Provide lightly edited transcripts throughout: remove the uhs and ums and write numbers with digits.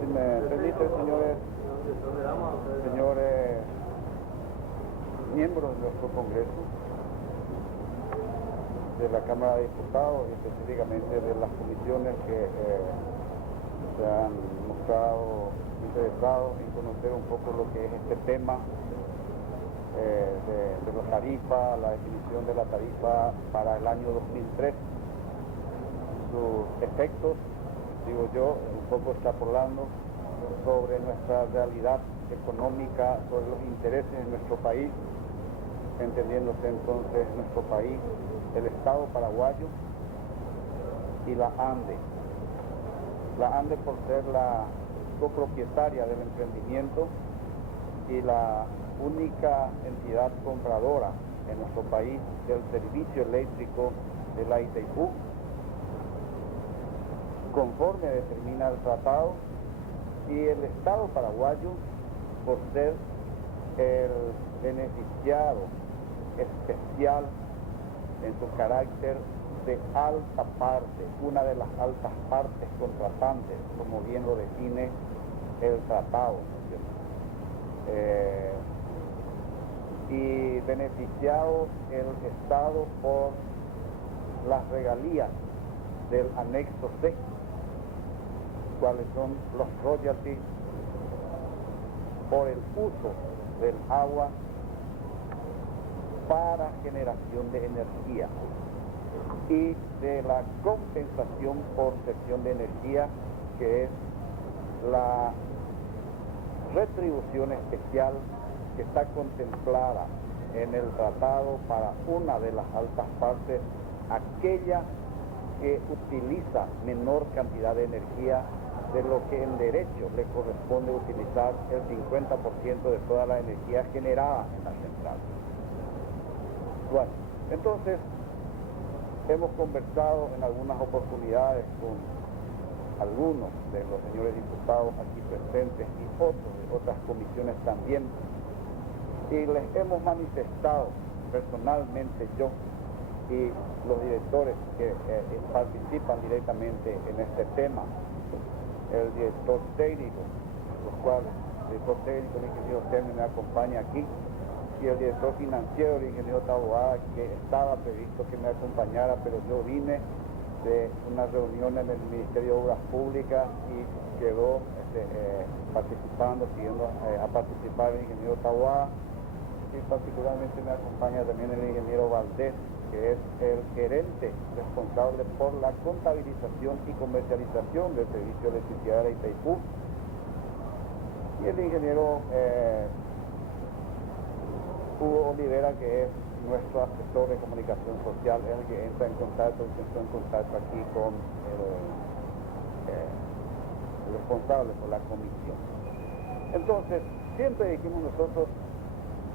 Si me permiten, señores miembros de nuestro Congreso, de la Cámara de Diputados y específicamente de las comisiones que se han mostrado interesados en conocer un poco lo que es este tema de la tarifa, la definición de la tarifa para el año 2003, sus efectos, digo yo, un poco extrapolando sobre nuestra realidad económica, sobre los intereses de nuestro país, entendiéndose entonces nuestro país, el Estado paraguayo y la ANDE. La ANDE por ser la copropietaria del emprendimiento y la única entidad compradora en nuestro país del servicio eléctrico de la Itaipú, conforme determina el tratado, y el Estado paraguayo por ser el beneficiado especial en su carácter de alta parte, una de las altas partes contratantes, como bien lo define el tratado, ¿no es cierto? Y beneficiado el Estado por las regalías del anexo C, cuáles son los royalties por el uso del agua para generación de energía y de la compensación por cesión de energía, que es la retribución especial que está contemplada en el tratado para una de las altas partes, aquella que utiliza menor cantidad de energía de lo que en derecho le corresponde utilizar el 50% de toda la energía generada en la central. Bueno, entonces hemos conversado en algunas oportunidades con algunos de los señores diputados aquí presentes y otros de otras comisiones también, y les hemos manifestado personalmente yo y los directores que participan directamente en este tema, el director técnico, los cuales el director técnico, el ingeniero Terme, me acompaña aquí, y el director financiero, el ingeniero Taboada, que estaba previsto que me acompañara, pero yo vine de una reunión en el Ministerio de Obras Públicas y quedó participando, siguiendo a participar el ingeniero Taboada, y particularmente me acompaña también el ingeniero Valdés, que es el gerente responsable por la contabilización y comercialización del servicio de electricidad de Itaipú, y el ingeniero Hugo Olivera, que es nuestro asesor de comunicación social, es el que entra en contacto aquí con el responsable por la comisión. Entonces, siempre dijimos nosotros,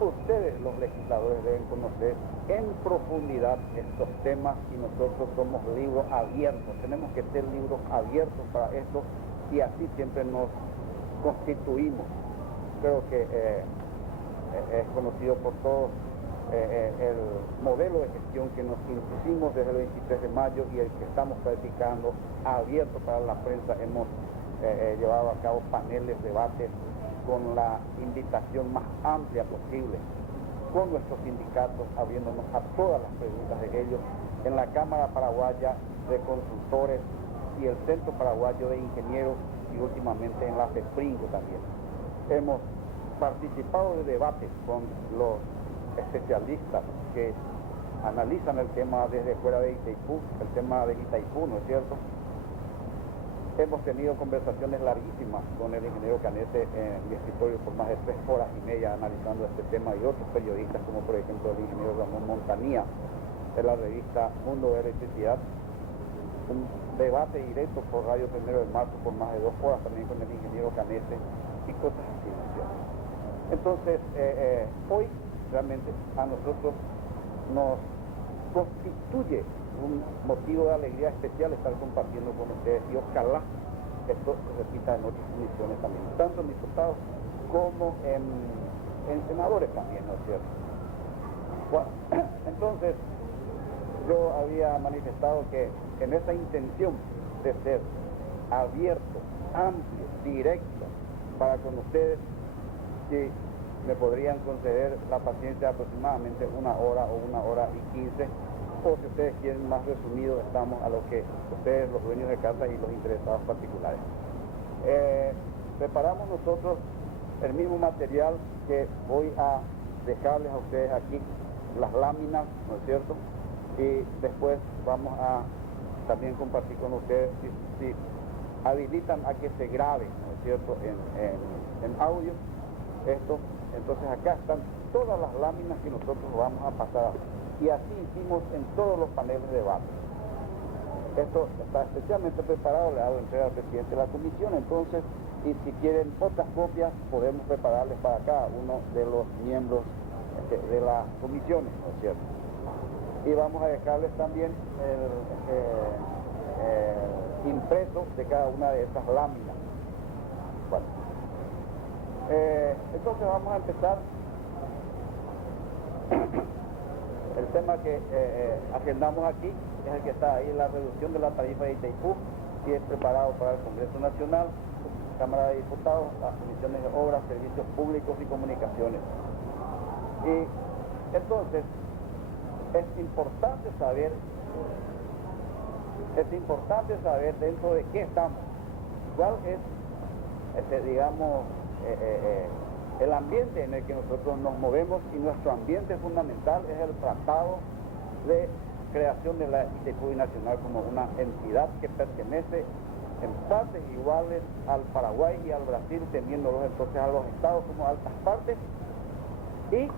ustedes los legisladores deben conocer en profundidad estos temas, y nosotros somos libros abiertos, tenemos que ser libros abiertos para esto, y así siempre nos constituimos. Creo que es conocido por todos el modelo de gestión que nos impusimos desde el 23 de mayo y el que estamos practicando abierto para la prensa. Hemos llevado a cabo paneles, debates con la invitación más amplia posible, con nuestros sindicatos, abriéndonos a todas las preguntas de ellos, en la Cámara Paraguaya de Consultores y el Centro Paraguayo de Ingenieros, y últimamente en la FEPRINCO también. Hemos participado de debates con los especialistas que analizan el tema desde fuera de Itaipú, el tema de Itaipú, ¿no es cierto? Hemos tenido conversaciones larguísimas con el ingeniero Canete en mi escritorio por más de 3 horas y media analizando este tema, y otros periodistas, como por ejemplo el ingeniero Ramón Montanía de la revista Mundo de Electricidad, un debate directo por Radio 1 de Marzo por más de 2 horas también con el ingeniero Canete, y cosas así, ¿no es cierto? Entonces, hoy realmente a nosotros nos constituye un motivo de alegría especial estar compartiendo con ustedes, y ojalá esto se repita en otras comisiones también, tanto en diputados como en senadores también, ¿no es cierto? Bueno, entonces yo había manifestado que en esa intención de ser abierto, amplio, directo para con ustedes, si me podrían conceder la paciencia de aproximadamente 1 hora o 1 hora y 15, o si ustedes quieren más resumido, estamos a lo que ustedes, los dueños de casa y los interesados particulares. Preparamos nosotros el mismo material que voy a dejarles a ustedes aquí, las láminas, ¿no es cierto? Y después vamos a también compartir con ustedes si habilitan a que se grabe, ¿no es cierto?, en audio esto. Entonces acá están todas las láminas que nosotros vamos a pasar, y así hicimos en todos los paneles de debate. Esto está especialmente preparado, le hago entrega al presidente de la comisión, entonces, y si quieren otras copias, podemos prepararles para cada uno de los miembros de las comisiones, ¿no es cierto? Y vamos a dejarles también el impreso de cada una de estas láminas. Bueno, entonces vamos a empezar. El tema que agendamos aquí es el que está ahí, la reducción de la tarifa de Itaipú, y es preparado para el Congreso Nacional, Cámara de Diputados, las comisiones de Obras, Servicios Públicos y Comunicaciones. Y entonces es importante saber dentro de qué estamos, cuál es digamos el ambiente en el que nosotros nos movemos, y nuestro ambiente fundamental es el tratado de creación de la Itaipú Nacional como una entidad que pertenece en partes iguales al Paraguay y al Brasil, teniéndolos entonces a los estados como altas partes, y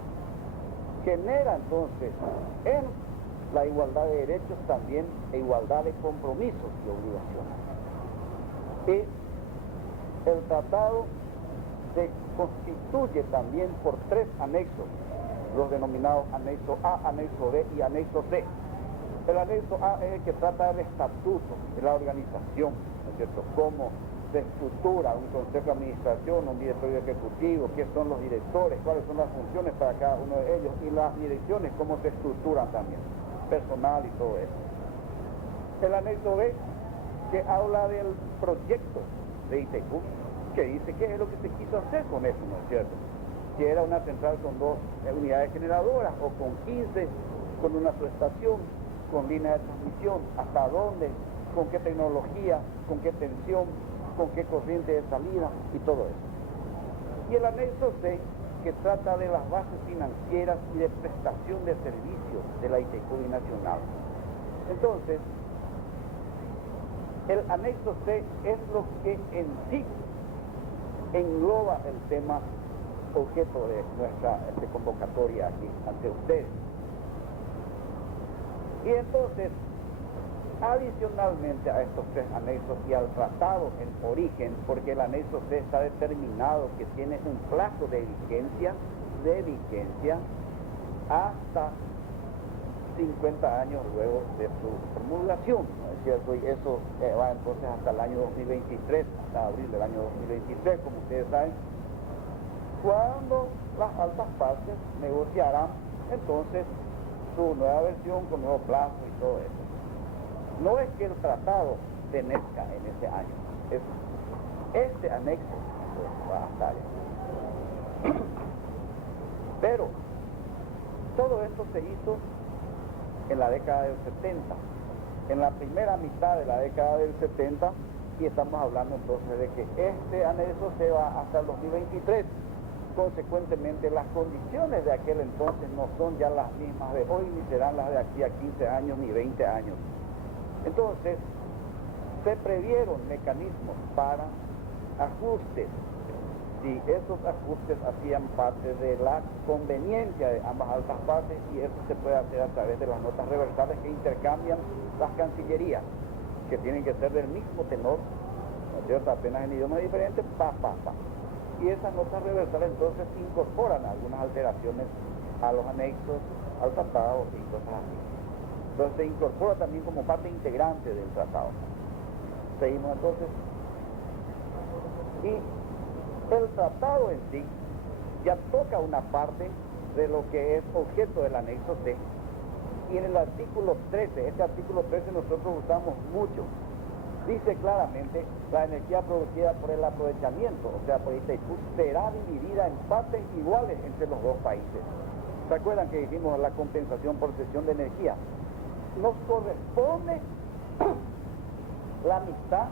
genera entonces en la igualdad de derechos también igualdad de compromisos y obligaciones. Y el tratado se constituye también por 3 anexos, los denominados anexo A, anexo B y anexo C. El anexo A es el que trata del estatuto de la organización, ¿no es cierto?, cómo se estructura un consejo de administración, un directorio ejecutivo, qué son los directores, cuáles son las funciones para cada uno de ellos, y las direcciones, cómo se estructuran también, personal y todo eso. El anexo B, que habla del proyecto de Itaipú, que dice qué es lo que se quiso hacer con eso, ¿no es cierto? Si era una central con 2 unidades generadoras, o con 15, con una subestación, con líneas de transmisión, hasta dónde, con qué tecnología, con qué tensión, con qué corriente de salida y todo eso. Y el anexo C, que trata de las bases financieras y de prestación de servicios de la Itaipú Nacional. Entonces, el anexo C es lo que en sí engloba el tema objeto de nuestra convocatoria aquí ante ustedes. Y entonces, adicionalmente a estos 3 anexos y al tratado en origen, porque el anexo C está determinado que tiene un plazo de vigencia hasta 50 años luego de su promulgación, ¿no es cierto? Y eso va entonces hasta el año 2023, hasta abril del año 2023, como ustedes saben, cuando las altas partes negociarán entonces su nueva versión con nuevo plazo y todo eso. No es que el tratado penezca en ese año, es este anexo va a estar ahí. Pero todo esto se hizo en la década del 70, en la primera mitad de la década del 70, y estamos hablando entonces de que este anexo se va hasta el 2023. Consecuentemente, las condiciones de aquel entonces no son ya las mismas de hoy, ni serán las de aquí a 15 años ni 20 años. Entonces, se previeron mecanismos para ajustes, si esos ajustes hacían parte de la conveniencia de ambas altas partes, y eso se puede hacer a través de las notas reversales que intercambian las cancillerías, que tienen que ser del mismo tenor, ¿no es cierto?, apenas en idiomas diferentes, y esas notas reversales entonces incorporan algunas alteraciones a los anexos, al tratado y cosas así. Entonces se incorpora también como parte integrante del tratado. Seguimos entonces. Y el tratado en sí ya toca una parte de lo que es objeto del anexo C. Y en el artículo 13, este artículo 13 nosotros usamos mucho dice claramente, la energía producida por el aprovechamiento, o sea, por Itaipú, será dividida en partes iguales entre los dos países. ¿Se acuerdan que dijimos la compensación por cesión de energía? Nos corresponde la mitad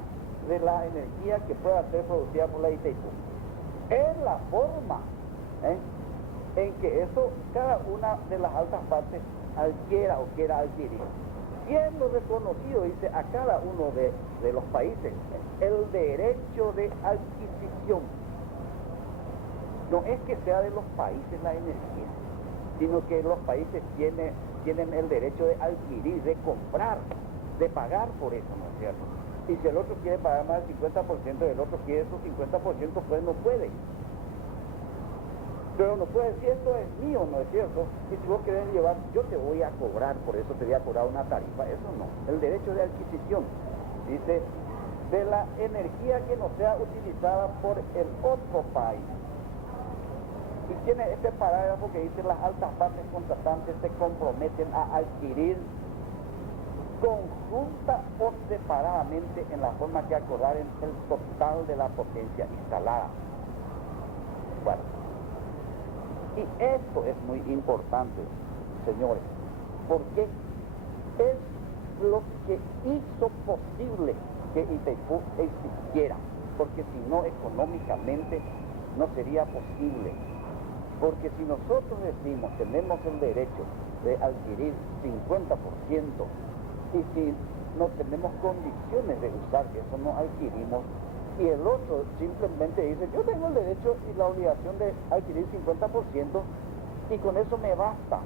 de la energía que pueda ser producida por la Itaipú. Es la forma en que eso cada una de las altas partes adquiera o quiera adquirir, siendo reconocido, dice, a cada uno de los países el derecho de adquisición. No es que sea de los países la energía, sino que los países tienen el derecho de adquirir, de comprar, de pagar por eso, ¿no es cierto? Y si el otro quiere pagar más del 50% y el otro quiere esos 50%, pues no puede. Pero no puede decir, esto es mío, ¿no es cierto? Y si vos querés llevar, yo te voy a cobrar, por eso te voy a cobrar una tarifa. Eso no. El derecho de adquisición, dice, de la energía que no sea utilizada por el otro país. Y tiene este parágrafo que dice, las altas partes contratantes se comprometen a adquirir conjunta o separadamente en la forma que acordaren el total de la potencia instalada. Bueno, y esto es muy importante, señores, porque es lo que hizo posible que Itaipú existiera, porque si no, económicamente no sería posible. Porque si nosotros decimos, tenemos el derecho de adquirir 50%, y si no tenemos condiciones de usar eso, no adquirimos, y el otro simplemente dice, yo tengo el derecho y la obligación de adquirir 50%, y con eso me basta.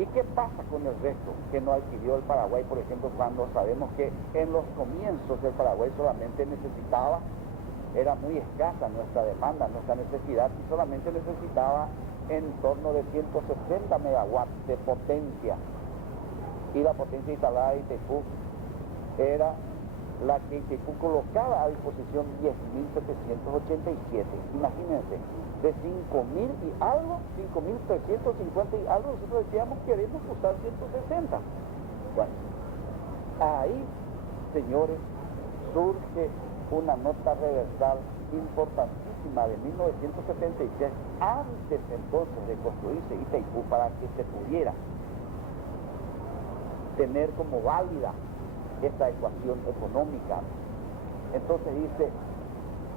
¿Y qué pasa con el resto que no adquirió el Paraguay, por ejemplo, cuando sabemos que en los comienzos el Paraguay solamente necesitaba, era muy escasa nuestra demanda, nuestra necesidad, y solamente necesitaba en torno de 160 megawatts de potencia, y la potencia instalada de Itaipú era la que Itaipú colocaba a disposición 10.787. Imagínense, de 5.000 y algo, 5.350 y algo, nosotros decíamos queremos usar 160. Bueno, ahí, señores, surge una nota reversal importantísima de 1976, antes entonces de construirse Itaipú, para que se pudiera tener como válida esta ecuación económica. Entonces dice,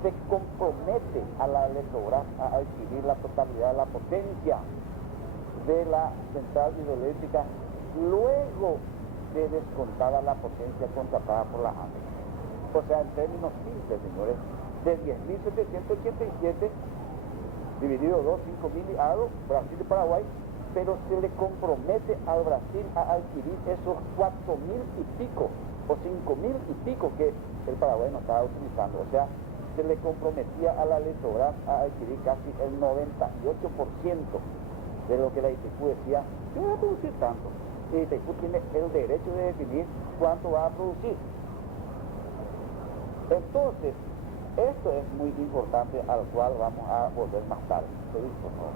se compromete a la Electrobras a adquirir la totalidad de la potencia de la central hidroeléctrica luego de descontada la potencia contratada por la ANDE. O sea, en términos simples, señores, de 10.787 dividido 2, 5.000 y algo, Brasil y Paraguay, pero se le compromete al Brasil a adquirir esos 4.000 y pico o 5.000 y pico que el Paraguay no estaba utilizando. O sea, se le comprometía a la Electrobras a adquirir casi el 98% de lo que la Itaipú decía, yo voy a producir tanto. Y Itaipú tiene el derecho de definir cuánto va a producir. Entonces, esto es muy importante, al cual vamos a volver más tarde. Seguid, por favor.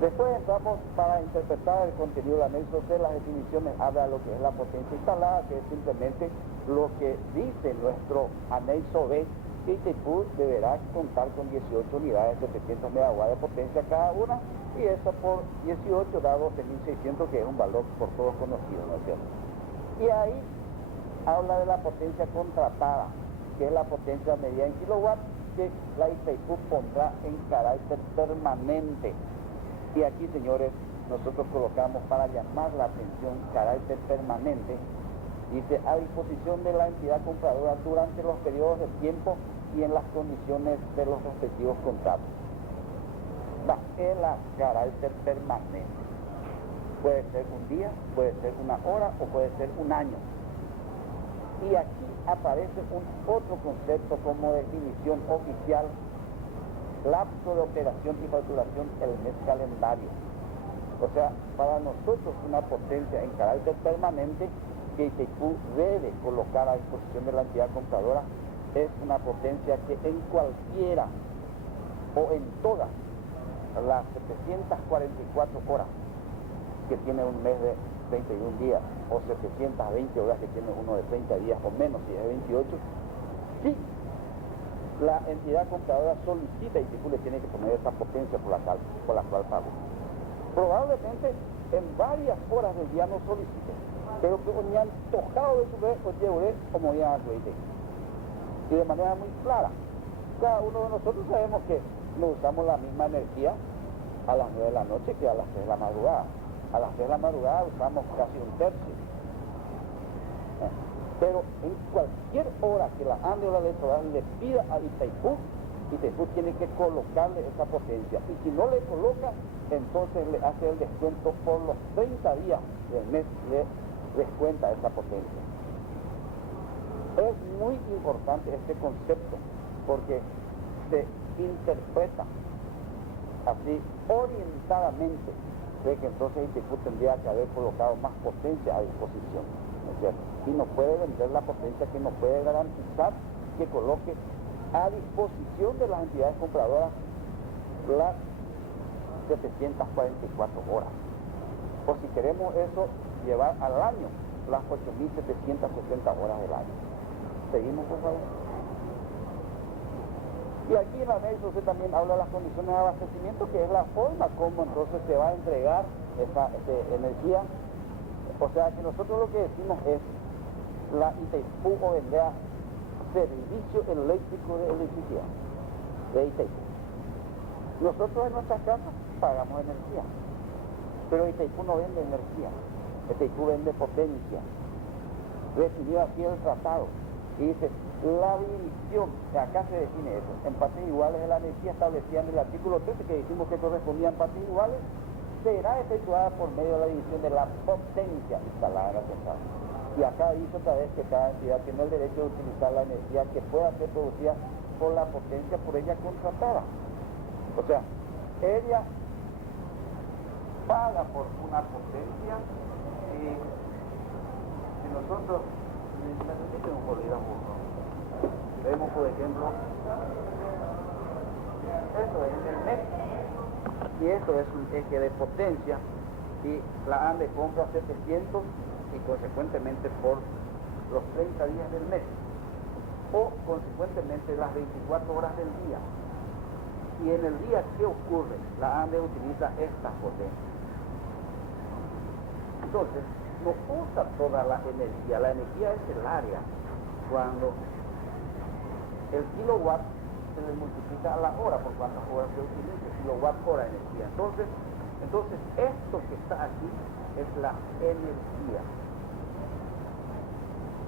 Después entramos para interpretar el contenido del anexo C, las definiciones, habla de lo que es la potencia instalada, que es simplemente lo que dice nuestro anexo B, que Itaipú deberá contar con 18 unidades de 700 megawatts de potencia cada una, y eso por 18 da 12.600, que es un valor por todos conocido, ¿no es cierto? Y ahí habla de la potencia contratada, que es la potencia medida en kilowatts, que la Itaipú pondrá en carácter permanente. Y aquí, señores, nosotros colocamos para llamar la atención carácter permanente, dice, a disposición de la entidad compradora durante los periodos de tiempo y en las condiciones de los respectivos contratos. Va, es la carácter permanente. Puede ser un día, puede ser una hora o puede ser un año. Y aquí aparece otro concepto como definición oficial: lapso de operación y facturación el mes calendario. O sea, para nosotros una potencia en carácter permanente que Itaipú debe colocar a disposición de la entidad compradora es una potencia que en cualquiera o en todas las 744 horas que tiene un mes 31 días o 720 horas que tiene uno de 30 días o menos si es 28, sí, la entidad compradora solicita y Itaipu le tiene que poner esa potencia por la cual pagó. Probablemente en varias horas del día no solicite, pero que me han tocado de su vez o llevaré como ya y de manera muy clara. Cada uno de nosotros sabemos que no usamos la misma energía a las 9 de la noche que a las 3 de la madrugada. A las 3 de la madrugada usamos casi un tercio. Pero en cualquier hora que la ANDE o la electoral le pida a Itaipu, Itaipu tiene que colocarle esa potencia. Y si no le coloca, entonces le hace el descuento por los 30 días del mes, le descuenta esa potencia. Es muy importante este concepto porque se interpreta así orientadamente de que entonces Itaipu tendría que haber colocado más potencia a disposición, ¿no es cierto? Y no puede vender la potencia que no puede garantizar que coloque a disposición de las entidades compradoras las 744 horas. O si queremos eso, llevar al año las 8.760 horas del año. Seguimos, por favor. Y aquí en la anexión usted también habla de las condiciones de abastecimiento, que es la forma como entonces se va a entregar esa energía. O sea que nosotros lo que decimos es la Itaipu o vendea servicio eléctrico de electricidad de Itaipu. Nosotros en nuestras casas pagamos energía, pero Itaipu no vende energía, Itaipu vende potencia. Definido aquí el tratado y dice la división, acá se define eso, en partes iguales de la energía establecida en el artículo 13 que dijimos que correspondía en partes iguales, será efectuada por medio de la división de la potencia instalada en la central. Y acá dice otra vez que cada entidad tiene el derecho de utilizar la energía que pueda ser producida por la potencia por ella contratada. O sea, ella paga por una potencia y si nosotros necesitamos un bolígrafo, vemos por ejemplo, esto es el mes y esto es un eje de potencia y la ANDE compra 700 y consecuentemente por los 30 días del mes o consecuentemente las 24 horas del día. Y en el día, ¿qué ocurre? La ANDE utiliza estas potencias. Entonces, no usa toda la energía es el área. Cuando el kilowatt se le multiplica a la hora por cuántas horas se utiliza, kilowatt hora de energía. Entonces esto que está aquí es la energía.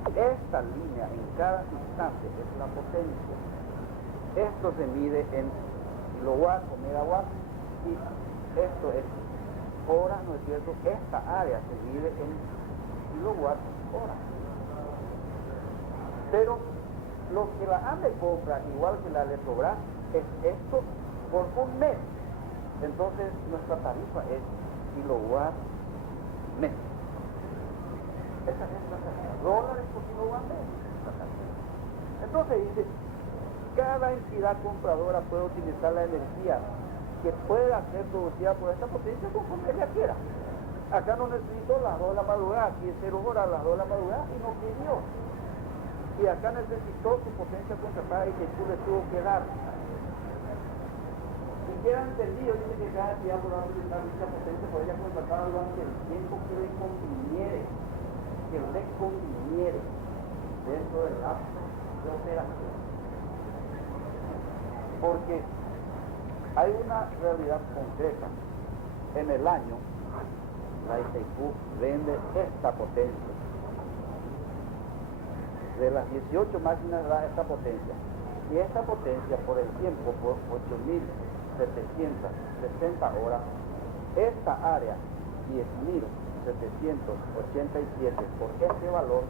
Esta línea en cada instante es la potencia. Esto se mide en kilowatt o megawatt y esto es horas, ¿no es cierto? Esta área se mide en kilowatt hora. Pero lo que la ANDE compra, igual que la Electrobras, es esto por un mes. Entonces nuestra tarifa es kilowatt mes. Esa es la tarifa. Dólares por kilowatt mes. Entonces dice, cada entidad compradora puede utilizar la energía que pueda ser producida por esta potencia conforme ella quiera. Acá no necesitó las 2 de la madrugada, aquí es 0 horas, las 2 de la madrugada y no pidió. Y acá necesitó su potencia contratada y que tú le tuvo que dar. Si queda entendido, dice que cada entidad podrá utilizar dicha potencia por ella contratada durante el tiempo que le conviniere, dentro del lapso de operación. Porque hay una realidad concreta. En el año, la Itaipu vende esta potencia. De las 18 máquinas da esta potencia. Y esta potencia por el tiempo, por 8.760 horas, esta área 10.787 por este valor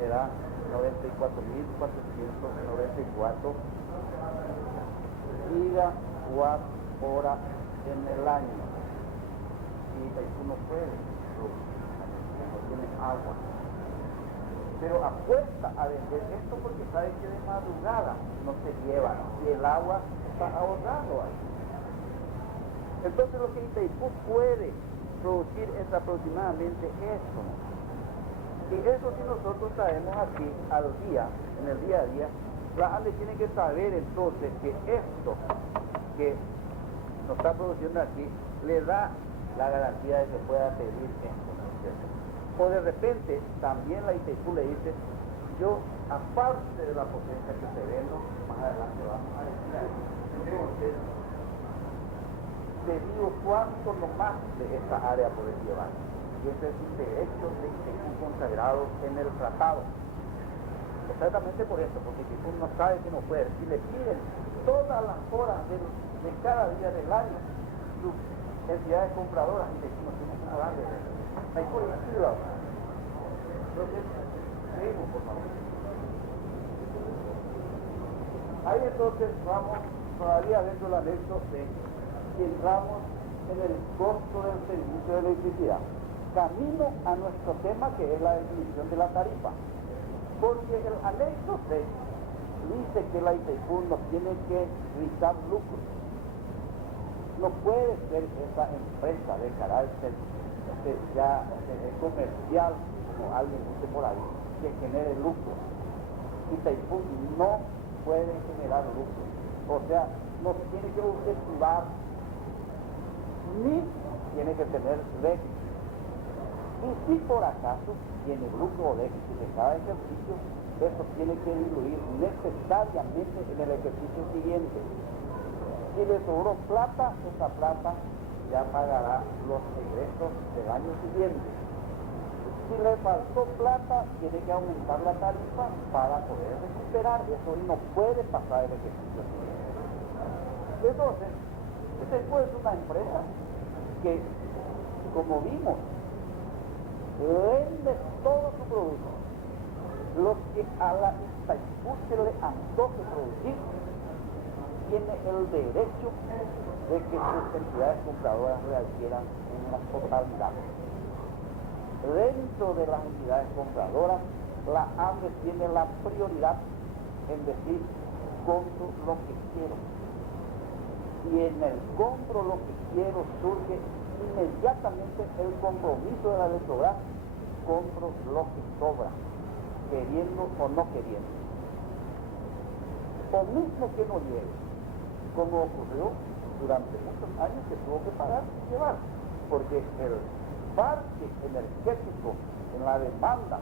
me da 94.494 gigawatt hora en el año. Y Itaipu no puede, no tiene agua. Pero apuesta a vender esto porque sabe que de madrugada no se lleva y el agua está ahorrando ahí. Entonces lo que Itaipu puede producir es aproximadamente esto. Y eso si nosotros traemos aquí al día, en el día a día, la ANDE tiene que saber entonces que esto que nos está produciendo aquí le da la garantía de que pueda pedir esto, ¿no es cierto? O de repente también la ITQ le dice, yo aparte de la potencia que te vendo, más adelante vamos a decir a eso. Entonces, te digo cuánto nomás de esta área puedes llevar. Y ese es un derecho de ITQ consagrado en el tratado. Exactamente por esto, porque si uno sabe que no puede, si le piden todas las horas de cada día del año, sus entidades compradoras, y no tienen como darle. Hay por decirlo. Entonces, seguimos, por favor. Ahí entonces vamos todavía dentro del anexo C y entramos en el costo del servicio de electricidad. Camino a nuestro tema, que es la definición de la tarifa. Porque el anexo C dice que la ITQ no tiene que evitar lucros. No puede ser esa empresa de carácter comercial, como alguien dice por ahí, que genere lucro. ITQ no puede generar lucro. O sea, no tiene que objetivar ni tiene que tener déficit. Y si por acaso tiene lucro o déficit de cada ejercicio, eso tiene que diluir necesariamente en el ejercicio siguiente. Si le sobró plata, esa plata ya pagará los egresos del año siguiente. Si le faltó plata, tiene que aumentar la tarifa para poder recuperar eso y no puede pasar el ejercicio siguiente. Entonces, después es una empresa que, como vimos, vende todo su producto. Lo que a la ITQ se le antoje producir, tiene el derecho de que sus entidades compradoras readquieran en la totalidad. Dentro de las entidades compradoras, la ANDE tiene la prioridad en decir, compro lo que quiero. Y en el compro lo que quiero surge inmediatamente el compromiso de la Electrobras, compro lo que sobra, queriendo o no queriendo. O mismo que no llegue, como ocurrió durante muchos años que tuvo que pagar y llevar, porque el parque energético en la demanda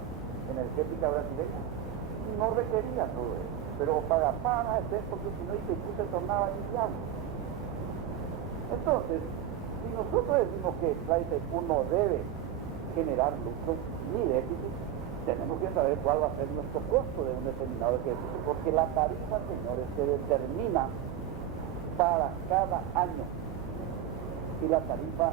energética brasileña no requería todo eso, pero para hacer, porque si no ITQ se tornaba inviable. Entonces, si nosotros decimos que la ITQ no debe generar lucro ni déficit, tenemos que saber cuál va a ser nuestro costo de un determinado ejercicio, porque la tarifa, señores, se determina para cada año y la tarifa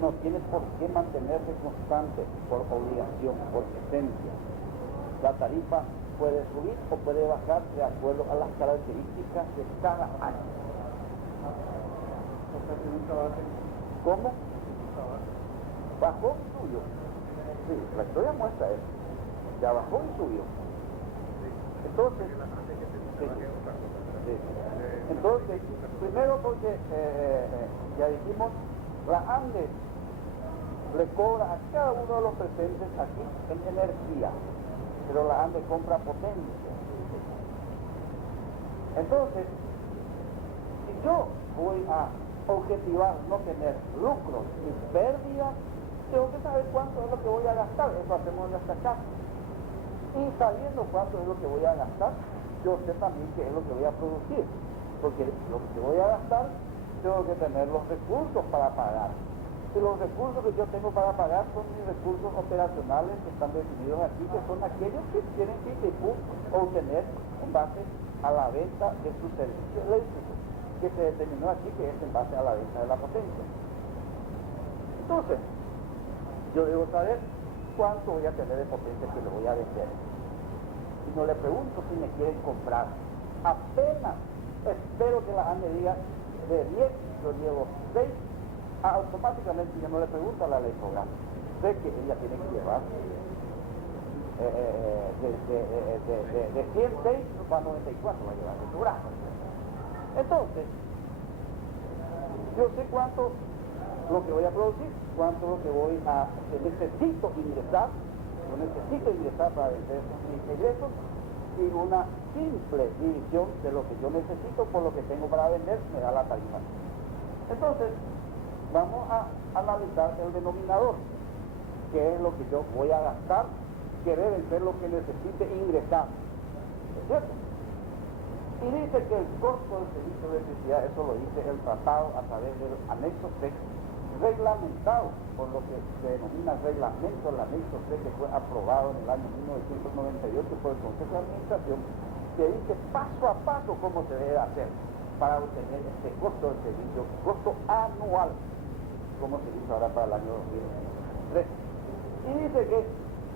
no tiene por qué mantenerse constante por obligación, por esencia. La tarifa puede subir o puede bajar de acuerdo a las características de cada año. ¿Cómo? Bajó y subió. Sí, la historia muestra eso. Ya bajó y subió. Entonces, sí. Entonces, primero porque ya dijimos, la ANDE le cobra a cada uno de los presentes aquí en energía, pero la ANDE compra potencia. Entonces, si yo voy a objetivar no tener lucros ni pérdidas, tengo que saber cuánto es lo que voy a gastar. Eso hacemos en nuestra casa. Y sabiendo cuánto es lo que voy a gastar, yo sé también qué es lo que voy a producir, porque lo que voy a gastar tengo que tener los recursos para pagar. Y los recursos que yo tengo para pagar son mis recursos operacionales que están definidos aquí, que son aquellos que tienen que obtener en base a la venta de su servicio eléctrico, que se determinó aquí que es en base a la venta de la potencia. Entonces, yo debo saber cuánto voy a tener de potencia que le voy a vender. Y no le pregunto si me quieren comprar. Apenas espero que la ANDE diga de 10, yo llevo 6, automáticamente yo no le pregunto a la Electrobras. Sé que ella tiene que llevar de 106 a 94 va a llevar Electrobras. Entonces, yo sé cuánto lo que voy a producir, cuánto es lo que voy a, que necesito ingresar, yo necesito ingresar para vender esos mis ingresos, y una simple división de lo que yo necesito por lo que tengo para vender me da la tarifa. Entonces, vamos a analizar el denominador, que es lo que yo voy a gastar, que debe ser lo que necesite ingresar, ¿es cierto? Y dice que el costo del servicio de electricidad, eso lo dice el tratado a través del anexo C, reglamentado por lo que se denomina reglamento, el anexo C, que fue aprobado en el año 1998 por el Consejo de Administración, que dice paso a paso cómo se debe hacer para obtener este costo del servicio, costo anual, como se hizo ahora para el año 2023. Y dice que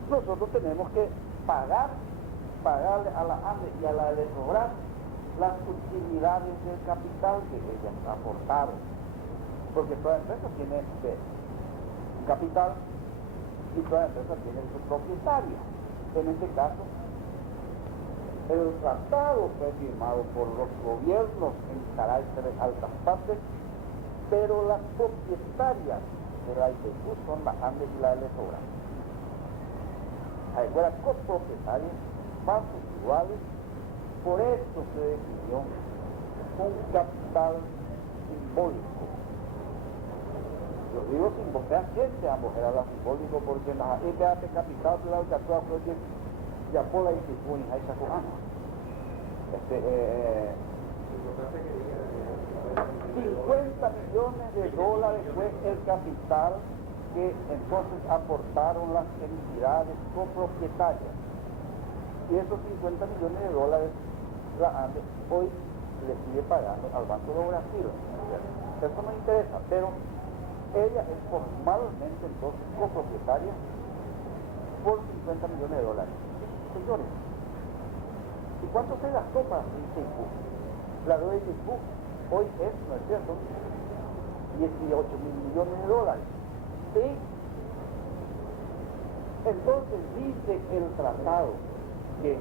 nosotros tenemos que pagarle a la ANDE y a la Electrobras las utilidades del capital que ellas aportaron, porque toda empresa tiene capital y toda empresa tiene su propietario. En este caso, el tratado fue firmado por los gobiernos en caracteres altas partes, pero las propietarias de la IPQ son la ANDE y la Electrobras. Hay fuera copropietarias, partes iguales. Por eso se definió un capital simbólico. Yo digo simbólico, ¿a quién se era la simbólico? Porque en la idea de capital de la alcaldía fue que ya por la institución y ahí sacó 50 millones de dólares fue el capital que entonces aportaron las entidades copropietarias. Y esos 50 millones de dólares la ANDE hoy le sigue pagando al Banco de Brasil. Eso no interesa, pero ella es formalmente entonces copropietaria por 50 millones de dólares. Señores, ¿y cuánto se gastó para IPQ? La deuda de IPQ hoy es, ¿no es cierto?, 18.000 millones de dólares. ¿Sí? Entonces dice el tratado que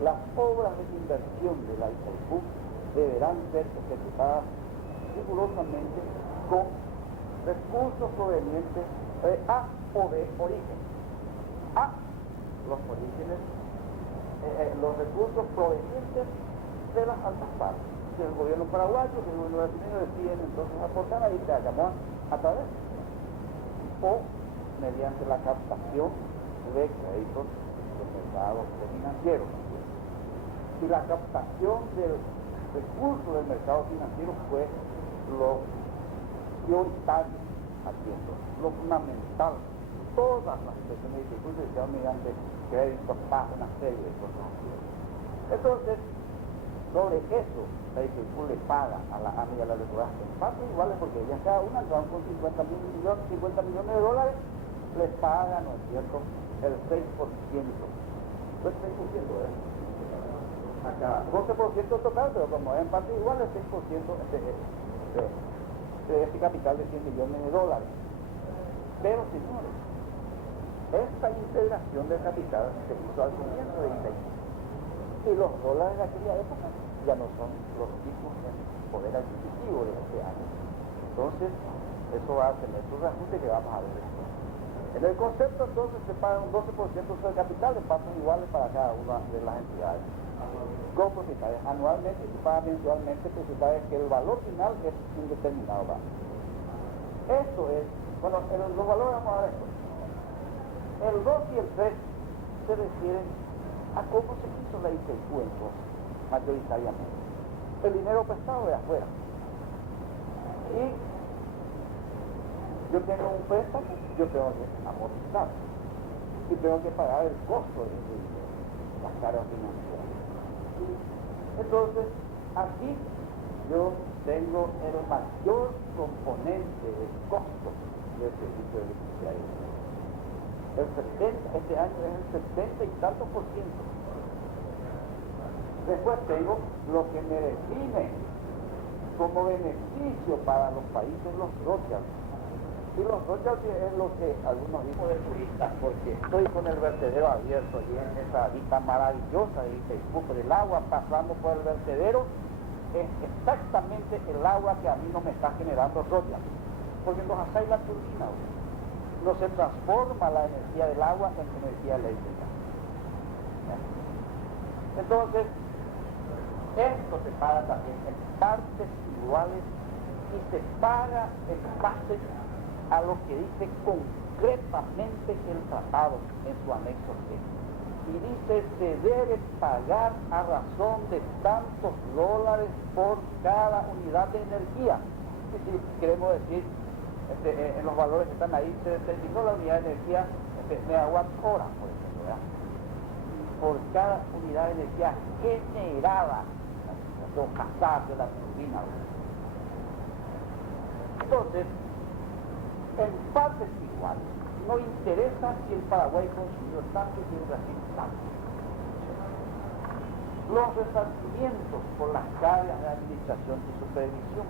las obras de inversión de la IPQ deberán ser ejecutadas rigurosamente con recursos provenientes de A o B origen. A, los orígenes, los recursos provenientes de las altas partes. Si el gobierno paraguayo, que el gobierno brasileño deciden entonces aportar ahí se llamó a través, o mediante la captación de créditos del mercado financiero. Y la captación del recurso del mercado financiero fue lo prioritario haciendo, lo fundamental. Todas las inversiones de recursos se hicieron mediante créditos para una serie de cosas. Entonces, sobre eso, la IPQ le paga a la ANDE y a la Electrobras en partes iguales, porque ellas cada una van con 50 millones de dólares, les pagan, ¿no es cierto?, el 6%. El 6%, acá 12% total, pero como es en partes iguales, el 6% de este capital de 100 millones de dólares. Pero, señores, esta integración del capital se hizo al comienzo de IPQ. Y los dólares de aquella época ya no son los mismos en poder adquisitivo de este año. Entonces, eso va a tener su reajuste que vamos a ver después. En el concepto, entonces, se paga un 12% sobre el capital de pasos iguales para cada una de las entidades copropietarias. Anualmente se paga mensualmente, pues tú sabes que el valor final es indeterminado. ¿Va? Esto es, bueno, los valores vamos a ver después. El 2 y el 3 se refieren a cómo se hizo la IPQ entonces, mayoritariamente. El dinero prestado de afuera. Y yo tengo un préstamo, yo tengo que amortizar. Y tengo que pagar el costo de las cargas financieras. Entonces, aquí yo tengo el mayor componente del costo del servicio de electricidad. Este año es el 70 y tantos %. Después tengo lo que me define como beneficio para los países los royalties. Y los royalties es lo que algunos dicen de turistas, porque estoy con el vertedero abierto y en esa vista maravillosa de IPQ, el agua pasando por el vertedero es exactamente el agua que a mí no me está generando royalties. porque nos hace la turbina, no se transforma la energía del agua en energía eléctrica. Entonces, esto se paga también en partes iguales y se paga en base a lo que dice concretamente el tratado en su anexo C. Y dice, se debe pagar a razón de tantos dólares por cada unidad de energía. Y si queremos decir, en los valores que están ahí, se determinó la unidad de energía, megawatt hora, por ejemplo, ¿verdad? Por cada unidad de energía generada, los casar de la turbina. Entonces, en partes iguales, no interesa si el Paraguay consumió tanto y el Brasil tanto. Los resarcimientos por las cargas de administración y supervisión.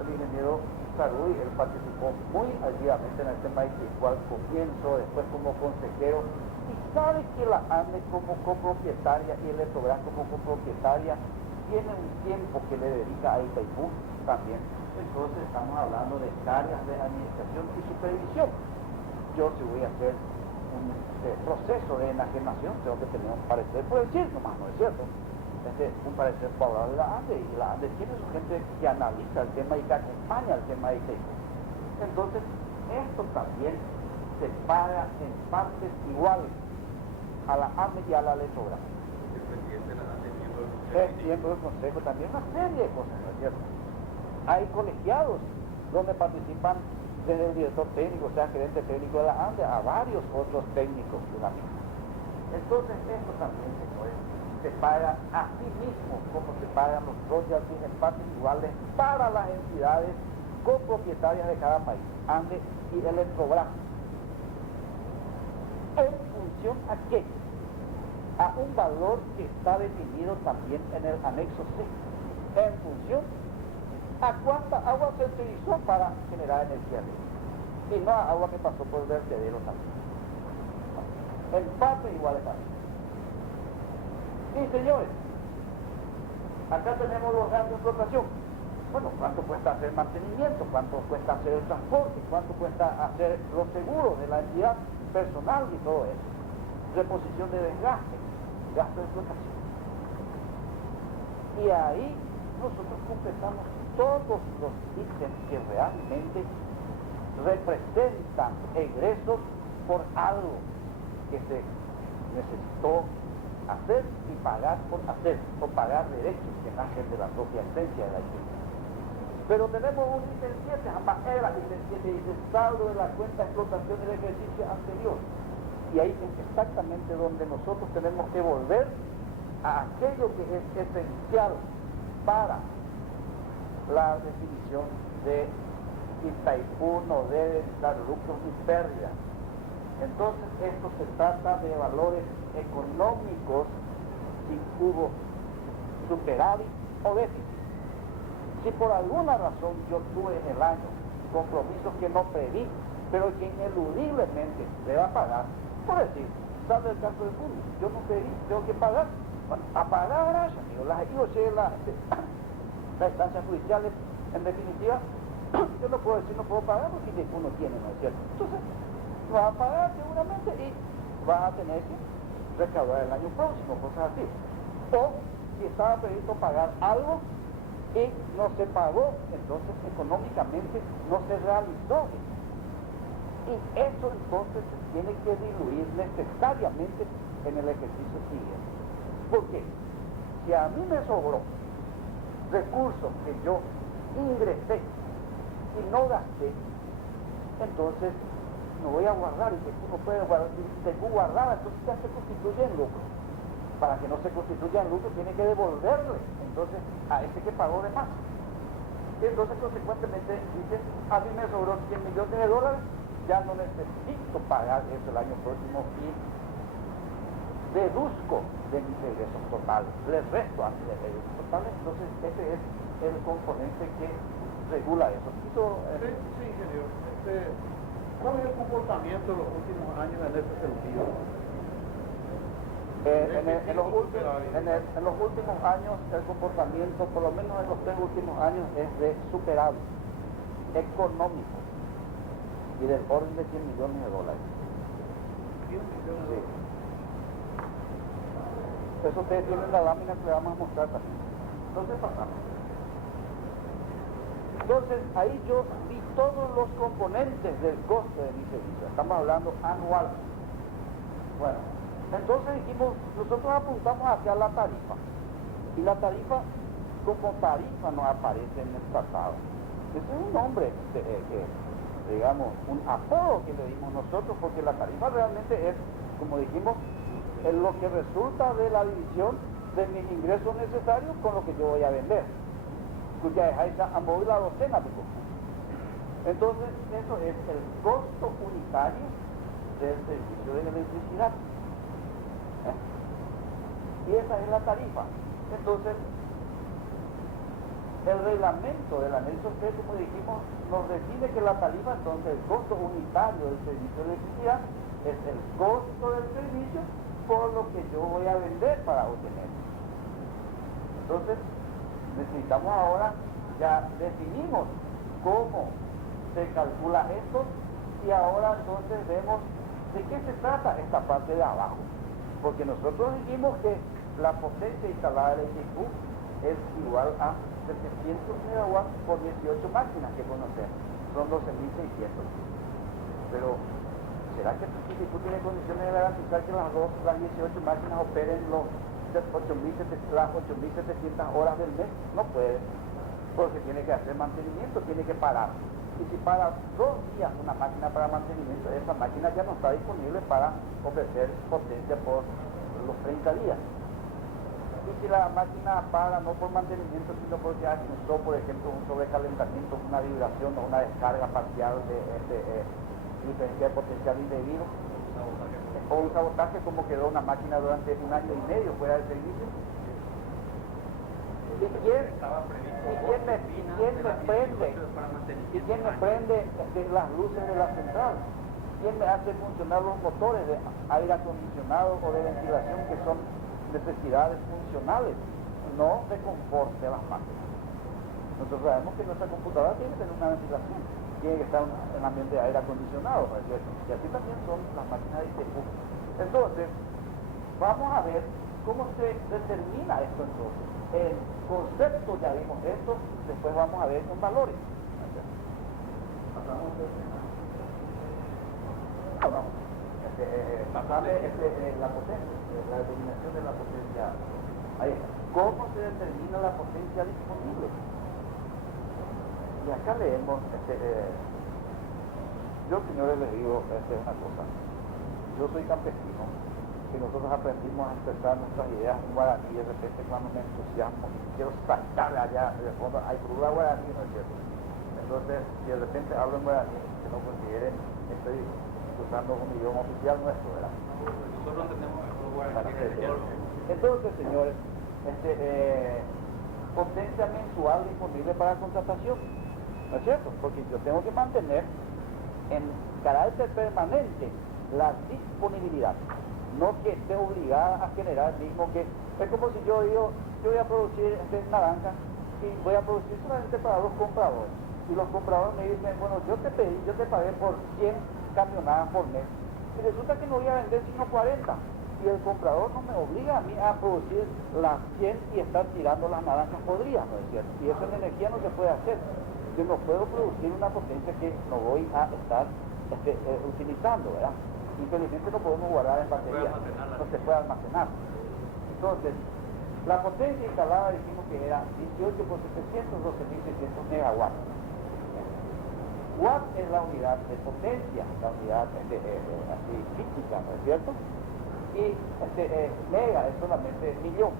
El ingeniero Saruy, él participó muy activamente en el tema igual comienzo, después como consejero, y sabe que la ANDE como copropietaria y Electrobras como copropietaria tiene un tiempo que le dedica a Itaipú también. Entonces estamos hablando de cargas de administración y supervisión. Yo si voy a hacer un proceso de enajenación tengo que tener un parecer por el CIR, nomás, ¿no es cierto? Un parecer favorable de la ANDE, y la ANDE tiene su gente que analiza el tema y que acompaña el tema de Itaipú. Entonces, esto también se paga en partes iguales a la ANDE y a la Electrobras. El presidente de la ANDE Es miembro del Consejo también, una serie de cosas, ¿no es cierto? Hay colegiados donde participan desde el director técnico, o sea, gerente técnico de la ANDE, a varios otros técnicos de la misma. Entonces, esto también, señores, se paga a sí mismo, como se pagan los royalties en partes iguales para las entidades copropietarias de cada país, ANDE y Electrobras. ¿En función a qué? A un valor que está definido también en el anexo C, en función a cuánta agua se utilizó para generar energía eléctrica, y no a agua que pasó por el vertedero también. En partes iguales también. Y señores, acá tenemos los gastos de explotación. Bueno, ¿cuánto cuesta hacer mantenimiento? ¿Cuánto cuesta hacer el transporte? ¿Cuánto cuesta hacer los seguros de la entidad personal y todo eso? Reposición de desgaste, gasto de explotación. Y ahí nosotros completamos todos los ítems que realmente representan egresos por algo que se necesitó hacer y pagar por hacer, o pagar derechos que nacen de la propia esencia de la actividad. Pero tenemos un ítem 7, jamás era ítem 7, dice saldo de la cuenta de explotación del ejercicio anterior. Y ahí es exactamente donde nosotros tenemos que volver a aquello que es esencial para la definición de Itaipú no debe dar lucros ni pérdidas. Entonces esto se trata de valores económicos si hubo superávit o déficit. Si por alguna razón yo tuve en el año compromisos que no preví, pero que ineludiblemente se va a pagar, por decir, sale el caso del mundo, yo no preví, tengo que pagar, bueno, a pagar, amigos, las instancias judiciales, en definitiva, yo no puedo decir no puedo pagar porque uno tiene, ¿no es cierto? Entonces, vas a pagar seguramente y vas a tener que recaudar el año próximo, cosas así. O si estaba previsto pagar algo y no se pagó, entonces económicamente no se realizó. Y eso entonces se tiene que diluir necesariamente en el ejercicio siguiente. ¿Por qué? Si a mí me sobró recursos que yo ingresé y no gasté, entonces no voy a guardar, y que uno puede guardar, entonces ya se constituye en lucro. Para que no se constituya en lucro tiene que devolverle entonces a ese que pagó de más. Y entonces consecuentemente dice, a mí me sobró 100 millones de dólares, ya no necesito pagar eso el año próximo y deduzco de mis egresos totales, les resto a mis egresos totales. Entonces ese es el componente que regula eso. Sí, ingeniero. ¿Cuál es el comportamiento de los últimos años en ese sentido? En los últimos años el comportamiento, por lo menos en los 3 últimos años, es de superávit. económico y del orden de 100 millones de dólares. 100 millones de dólares. Eso ustedes tienen la lámina que le vamos a mostrar también. Entonces pasamos. Entonces ahí yo vi todos los componentes del costo de mi servicio. Estamos hablando anual. Bueno, entonces dijimos, nosotros apuntamos hacia la tarifa. Y la tarifa, como tarifa, no aparece en el tratado. Ese es un nombre, digamos, un apodo que le dimos nosotros, porque la tarifa realmente es, como dijimos, es lo que resulta de la división de mis ingresos necesarios con lo que yo voy a vender. Cuya dejáis a mover la docena de cosas. Entonces, eso es el costo unitario del servicio de electricidad. Y esa es la tarifa. Entonces, el reglamento del anexo C, como dijimos, nos define que la tarifa, entonces, el costo unitario del servicio de electricidad es el costo del servicio por lo que yo voy a vender para obtener. Entonces, necesitamos ahora, ya definimos cómo se calcula esto y ahora entonces vemos de qué se trata esta parte de abajo. Porque nosotros dijimos que la potencia instalada del equipo es igual a 700 megawatts por 18 máquinas que conocemos. Son 12.600. Pero, ¿será que el equipo tiene condiciones de garantizar que las 18 máquinas operen las 8.700 horas del mes? No puede, porque tiene que hacer mantenimiento, tiene que parar. Y si para 2 días una máquina para mantenimiento, esa máquina ya no está disponible para ofrecer potencia por los 30 días. Y si la máquina para no por mantenimiento, sino porque causó, por ejemplo, un sobrecalentamiento, una vibración o una descarga parcial de diferencia de potencial indebido, o un sabotaje, como quedó una máquina durante 1 año y medio fuera de servicio. ¿Y quién me prende las luces de la central? ¿Quién me hace funcionar los motores de aire acondicionado o de ventilación, que son necesidades funcionales, no de confort de las máquinas? Nosotros sabemos que nuestra computadora tiene que tener una ventilación, tiene que estar en ambiente de aire acondicionado, ¿no es cierto? Y así también son las máquinas de ITQ. Entonces, vamos a ver cómo se determina esto entonces. El concepto, ya vimos esto, después vamos a ver con valores. Pasamos la potencia, la determinación de la potencia. Ahí está. ¿Cómo se determina la potencia disponible? Y acá leemos, yo, señores, les digo una cosa. Yo soy campesino, que nosotros aprendimos a expresar nuestras ideas en guaraní, y de repente cuando me entusiasmo quiero sacar allá de fondo, hay pura guaraní, ¿no es cierto? Entonces, si de repente hablo en guaraní, que no consideren, estoy usando un idioma oficial nuestro, ¿verdad? Nosotros tenemos el guaraní. Entonces, señores, potencia mensual disponible para contratación, ¿no es cierto? Porque yo tengo que mantener en carácter permanente la disponibilidad, no que esté obligada a generar mismo que... Es como si yo digo, yo voy a producir naranja y voy a producir solamente para los compradores. Y los compradores me dicen, bueno, yo te pagué por 100 camionadas por mes. Y resulta que no voy a vender sino 40. Y el comprador no me obliga a mí a producir las 100 y estar tirando las naranjas podridas, ¿no es cierto? Y eso en energía no se puede hacer. Yo no puedo producir una potencia que no voy a estar utilizando, ¿verdad? Infelizmente no podemos guardar en batería, no se puede almacenar. Entonces, la potencia instalada dijimos que era 18 por 700, 12.600 megawatts. Watt es la unidad de potencia, la unidad así física, ¿no es cierto? Y mega es solamente millón.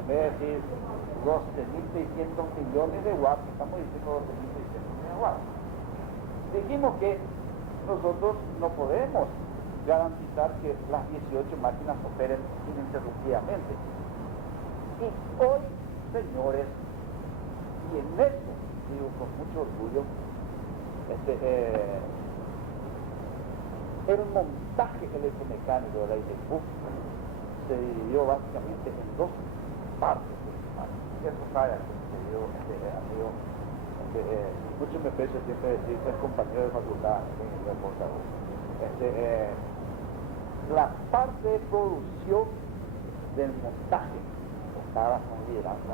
En vez de decir 12.600 millones de watts, estamos diciendo 12.600 megawatts. Dijimos que nosotros no podemos garantizar que las 18 máquinas operen ininterrumpidamente. Y hoy, señores, y en esto digo con mucho orgullo, el montaje electromecánico de la ITQ se dividió básicamente en 2 partes principales. Eso sabe, querido amigo Mucho me pesa siempre decir, ser compañero de facultad en el portavoz. La parte de producción del montaje estaba con lideranza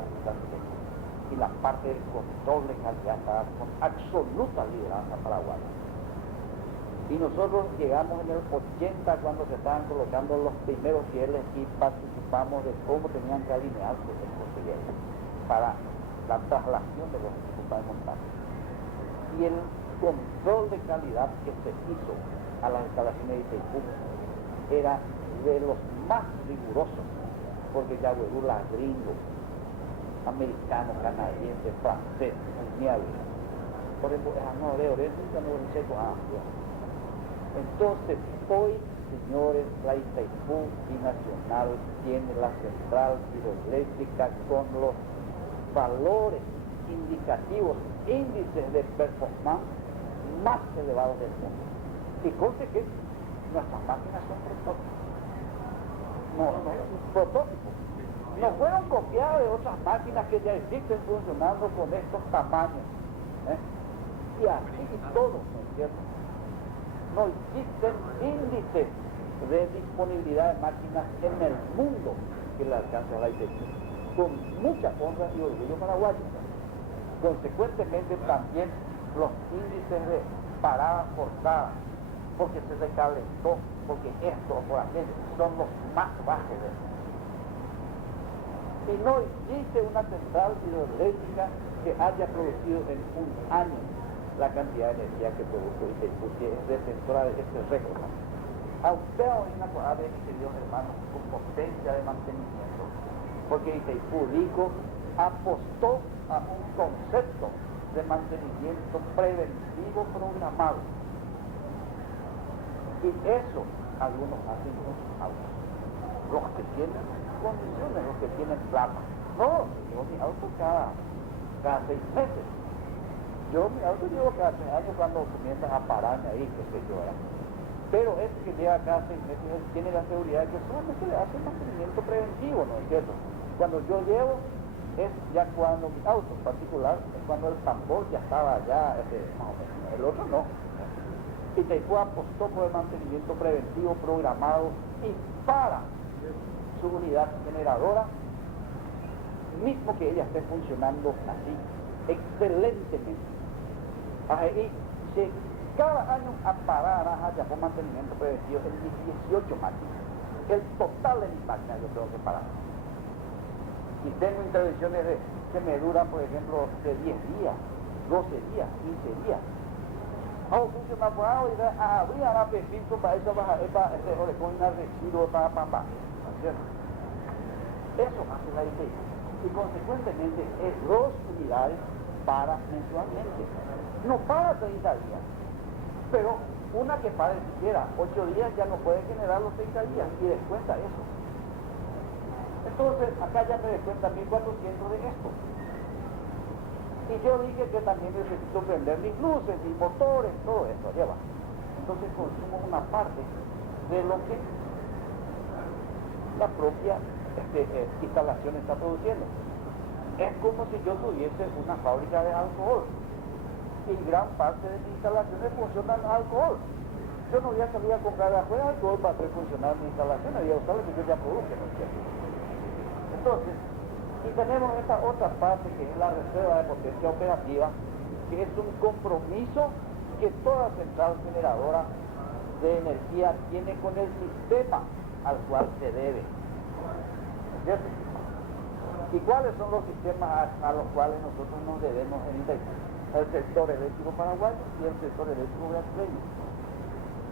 y la parte del control de calidad estaba con absoluta lideranza paraguaya. Y nosotros llegamos en el 80 cuando se estaban colocando los primeros rieles y participamos de cómo tenían que alinearse estos rieles para la traslación de los equipos para el montaje. Y el control de calidad que se hizo a las instalaciones de Itaipú era de los más rigurosos, porque ya hubo las gringos, americanos, canadienses, franceses, por ejemplo, entonces, hoy, señores, la Itaipú Binacional tiene la central hidroeléctrica con los valores indicativos, índices de performance más elevados del mundo. Y conste que nuestras máquinas son protótipos. Protótipos. No fueron copiadas de otras máquinas que ya existen funcionando con estos tamaños. Y así y todo, ¿no es cierto? No existen índices de disponibilidad de máquinas en el mundo que le alcance a la Itaipú, con mucha honra y orgullo paraguayo. Consecuentemente también los índices de parada forzada, porque se recalentó, porque esto o por aquello, son los más bajos del mundo. Y no existe una central hidroeléctrica que haya producido en un año la cantidad de energía que produjo Itaipú, que es detentora de este récord. A usted ahora de mis queridos hermanos, con potencia de mantenimiento, porque Itaipú dijo, apostó a un concepto de mantenimiento preventivo programado. Y eso algunos hacen con sus autos. Los que tienen condiciones, los que tienen plata. No, yo mi auto cada 6 meses. Yo mi auto llevo cada 6 años cuando comienzan a pararme ahí, qué sé yo. Pero ese que lleva cada 6 meses tiene la seguridad de que solamente le hace mantenimiento preventivo, ¿no es cierto? Cuando yo llevo es ya cuando mi auto en particular, es cuando el tambor ya estaba allá, más o menos. El otro no. Itaipú apostó por el mantenimiento preventivo programado y para su unidad generadora, mismo que ella esté funcionando así, excelentemente. Ahí se cada año aparará allá por mantenimiento preventivo en 18 máquinas. El total de mis máquinas yo tengo que parar. Y tengo intervenciones que me duran, por ejemplo, de 10 días, 12 días, 15 días. Hago funcionar por ahora y abrir a la pepito para eso bajar, para coordinar residuos, para. ¿No es cierto? Eso hace la IPI. Y consecuentemente es 2 unidades para mensualmente. No para 30 días. Pero una que para siquiera 8 días ya no puede generar los 30 días y descuenta eso. Entonces acá ya me descuenta 1.400 de esto. Y yo dije que también necesito prender mis luces, mis motores, todo esto lleva. Entonces consumo una parte de lo que la propia instalación está produciendo. Es como si yo tuviese una fábrica de alcohol. Y gran parte de mis instalaciones funcionan al alcohol. Yo no voy a salir a comprar de afuera alcohol para hacer funcionar mi instalación, voy a usar lo que yo ya produzco, ¿no es cierto? Entonces, y tenemos esta otra parte que es la reserva de potencia operativa, que es un compromiso que toda central generadora de energía tiene con el sistema al cual se debe. ¿No es cierto? ¿Y cuáles son los sistemas a los cuales nosotros nos debemos en Itaipú? El sector eléctrico paraguayo y el sector eléctrico brasileño.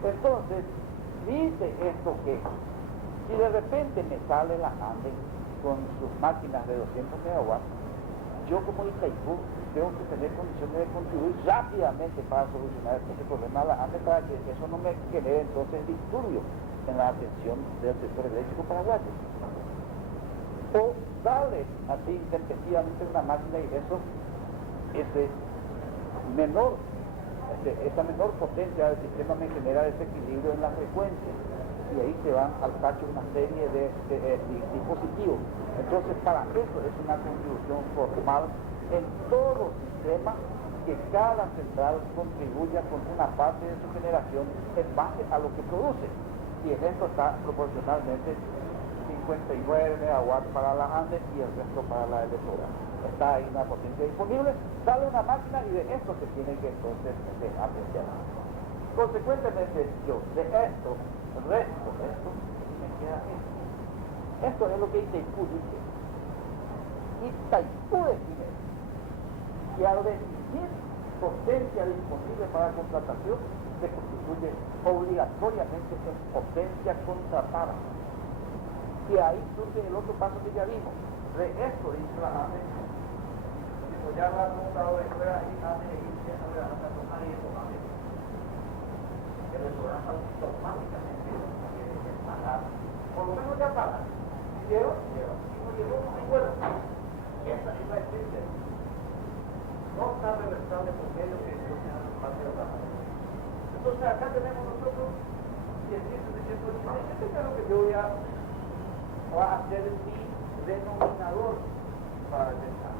Entonces, dice esto que si de repente me sale la ANDE con sus máquinas de 200 megawatts, yo como Itaipú tengo que tener condiciones de contribuir rápidamente para solucionar este problema a la ANDE para que eso no me genere entonces disturbio en la atención del sector eléctrico paraguayo. O darle así intempestivamente una máquina y eso, esa menor potencia del sistema me genera desequilibrio en la frecuencia y ahí se van al tacho una serie de dispositivos. Entonces para eso es una contribución formal en todo sistema que cada central contribuya con una parte de su generación en base a lo que produce. Y en esto está proporcionalmente 59 megawatts para la Andes y el resto para la electora. Está ahí una potencia disponible, sale una máquina y de esto se tiene que entonces apreciar. Consecuentemente, yo de esto, el resto de esto, me queda esto. Esto es lo que Itaipú dice. Itaipú define que al definir potencia disponible para contratación se constituye obligatoriamente en potencia contratada. Y ahí surge el otro paso que ya vimos. De esto dice la ANE, si ya la computadora de fuera ahí, ANE egipcia, no le van a tomar y eso ANE. Que le sobran automáticamente pagar. Por lo menos ya pagan. Si llegó, si no llegó, no hay vuelo. Esa es la esencia. No está reversable por medio que Dios sea parte de la ANE. Entonces acá tenemos nosotros, y el 1786, este es lo que yo voy a hacer mi denominador para el descanso.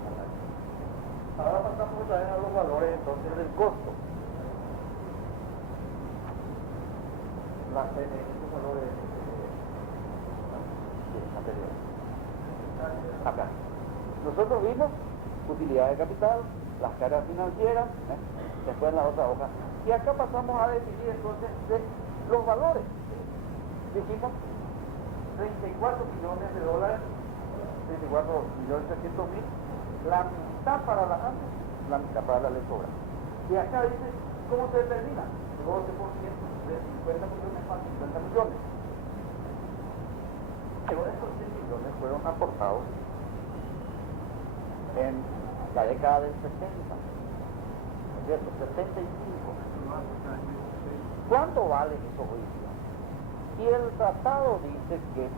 Ahora pasamos otra vez a los valores entonces del costo. Estos valores anteriores. Acá. Nosotros vimos utilidad de capital, las cargas financieras, después en la otra hoja. Y acá pasamos a definir entonces los valores. Dijimos 34 millones de dólares, 34.300.000, la mitad para la ANDES, la mitad para la electora. Y acá dice, ¿cómo se determina? El 12% de 50 millones más 50 millones. Pero estos 100 millones fueron aportados en la década del 70, ¿no es cierto? 75. ¿Cuánto vale eso hoy día? Y el tratado dice que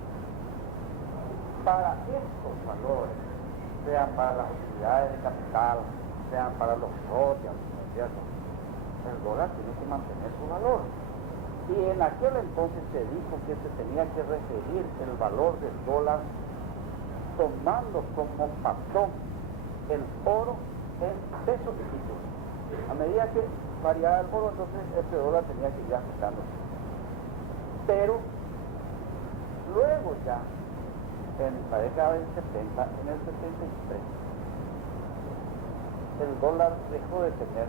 para estos valores, sean para las utilidades de capital, sean para los royalties, ¿no es cierto?, el dólar tiene que mantener su valor. Y en aquel entonces se dijo que se tenía que referir el valor del dólar tomando como patrón el oro en pesos y títulos. A medida que variaba el oro, entonces este dólar tenía que ir ajustándose. Pero luego ya, en la década del 70, en el 73, el dólar dejó de tener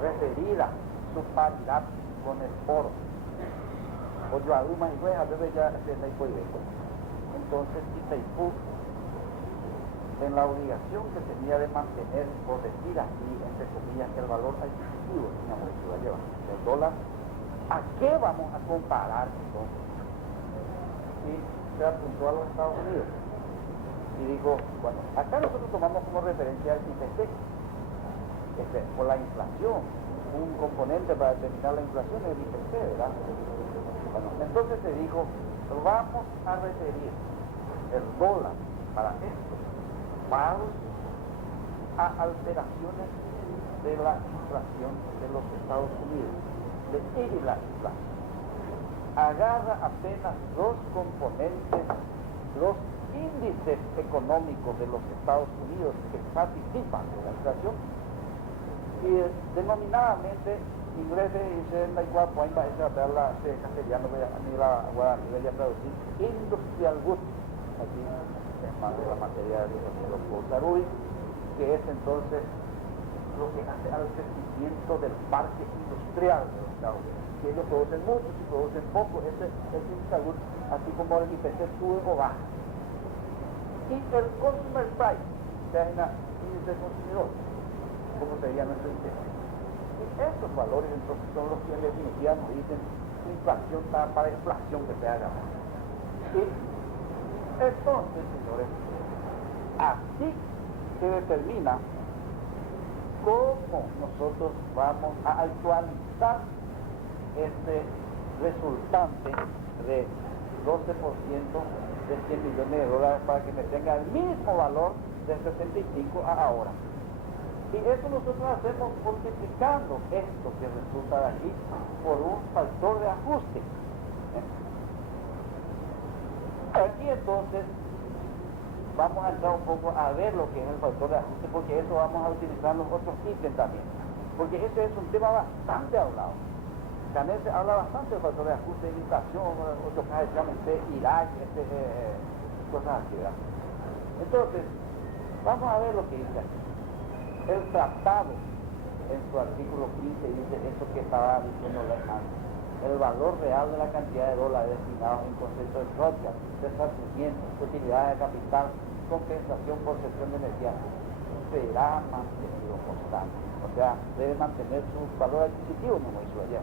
referida su paridad con el oro. O yo aduma y a veces ya se me fue. Entonces Itaipú, en la obligación que tenía de mantener, por decir así, entre comillas, el valor adquisitivo, digamos, que va a llevar el dólar, ¿a qué vamos a comparar entonces? Y se apuntó a los Estados Unidos y dijo, bueno, acá nosotros tomamos como referencia el IPC, por la inflación, un componente para determinar la inflación es el IPC, ¿verdad? Bueno, entonces se dijo, vamos a referir el dólar para estos pagos a alteraciones de la inflación de los Estados Unidos, de la inflación. Agarra apenas dos componentes, los índices económicos de los Estados Unidos que participan de la inflación, y denominadamente inglés dice en la igual pues va a verla de castellano ni la guaraní voy a traducir industrial goods, aquí es más de la materia de los Potarui, que es entonces lo que hace al crecimiento del parque industrial de los Estados Unidos. Si ellos producen mucho, si producen poco, ese es industrial goods, así como el IPC sube o baja. Y el consumer price, que es el índice del consumidor, como sería nuestro interés. Y estos valores entonces son los que en definitiva nos dicen inflación para inflación que se haga. Y entonces, señores, así se determina cómo nosotros vamos a actualizar este resultante de 12% de 100 millones de dólares para que me tenga el mismo valor del 75 a ahora. Y eso nosotros hacemos multiplicando esto que resulta de aquí por un factor de ajuste. Aquí entonces vamos a entrar un poco a ver lo que es el factor de ajuste, porque eso vamos a utilizar los otros ítems también. Porque ese es un tema bastante hablado. También se habla bastante del factor de ajuste, de inflación, otros casos llamanse Irak, cosas así, ¿verdad? Entonces, vamos a ver lo que dice aquí. El tratado, en su artículo 15, dice eso que estaba diciendo antes. El valor real de la cantidad de dólares destinados en concepto de royalties, resarcimiento, utilidad de capital, compensación por cesión de energía, será mantenido constante. O sea, debe mantener su valor adquisitivo, como hizo allá,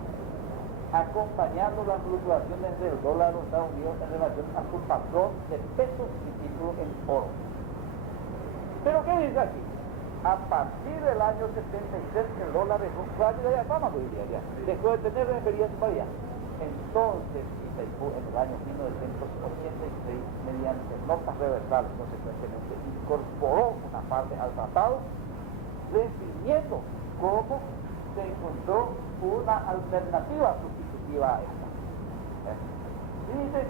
acompañando las fluctuaciones del dólar de los Estados Unidos en relación a su patrón de pesos y títulos en oro. Pero ¿qué dice aquí? A partir del año 76 el dólar dejó de fama, ya, dejó de tener referencia en paridad. Entonces, Itaipú en el año 1986, mediante notas reversales, consecuentemente incorporó una parte al tratado, definiendo cómo se encontró una alternativa sustitutiva a esta. Dice,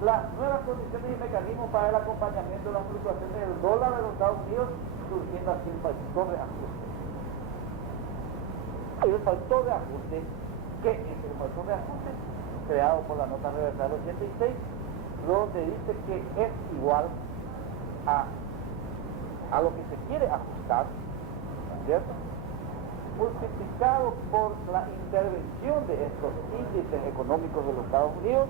las nuevas condiciones y mecanismos para el acompañamiento de las fluctuaciones del dólar de los Estados Unidos, surgiendo así el factor de ajuste. El factor de ajuste, ¿qué es el factor de ajuste? Creado por la nota reversal 86, donde dice que es igual a lo que se quiere ajustar, ¿cierto? Multiplicado por la intervención de estos índices económicos de los Estados Unidos,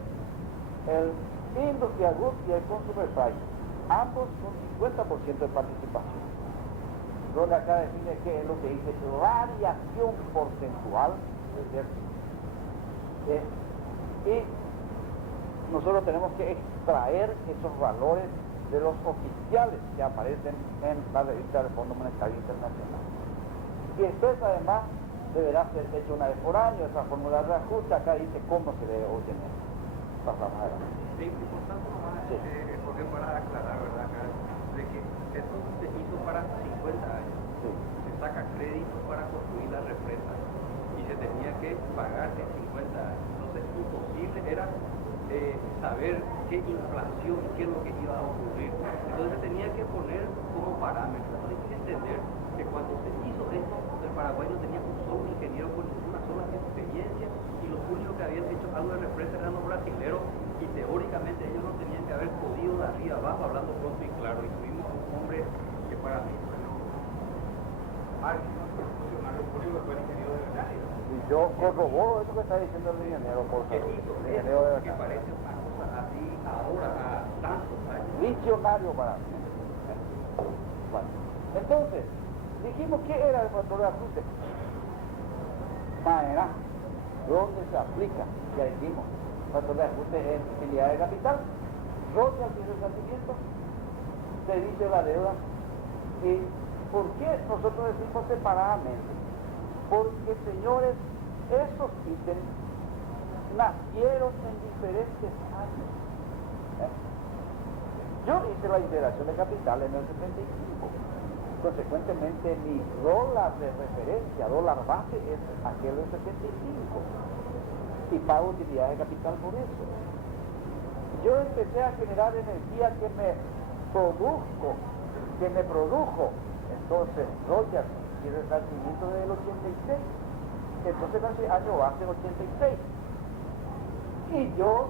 el Industrial Goods y el Consumer Price, ambos con 50% de participación. Donde acá define qué es lo que dice variación porcentual, ¿es cierto? Y nosotros tenemos que extraer esos valores de los oficiales que aparecen en la revista del Fondo Monetario Internacional. Y después además deberá ser hecho una vez por año, esa fórmula de ajuste, acá dice cómo se debe obtener. Pasamos adelante. Sí, importante nomás, porque para aclarar, ¿verdad? Acá, de que esto se hizo para 50 años. Sí. Se saca crédito para construir la represa y se tenía que pagar en 50 años. Entonces, imposible era saber qué inflación, qué es lo que iba a ocurrir. Entonces, se tenía que poner como parámetro. Hay que entender que cuando se hizo esto, el Paraguay no tenía un solo ingeniero con ninguna sola experiencia y los únicos que habían hecho algo de represa eran los brasileros y teóricamente ellos no tenían que haber podido de arriba abajo, hablando pronto y claro. Y tuvimos un hombre que para mí fue máximo funcionario público, fue el ingeniero de verdad. Y yo corroboro eso que está diciendo el ingeniero, por ¿Qué favor. hizo El ingeniero de que verdad. parece una cosa así ahora, a tantos años? Visionario para mí. Bueno, entonces, dijimos que era el factor de ajuste. Manera, ¿dónde se aplica? Ya dijimos, factor de ajuste en utilidad de capital, royalties y resarcimiento, se dice la deuda. ¿Y por qué nosotros decimos separadamente? Porque, señores, esos ítems nacieron en diferentes años. Yo hice la integración de capital en el 75. Consecuentemente, mi dólar de referencia, dólar base, es aquel del 75. Y pago utilidad de capital por eso. Yo empecé a generar energía que me produjo, entonces, royalties y resarcimiento del 86. Entonces, hace año base 86. Y yo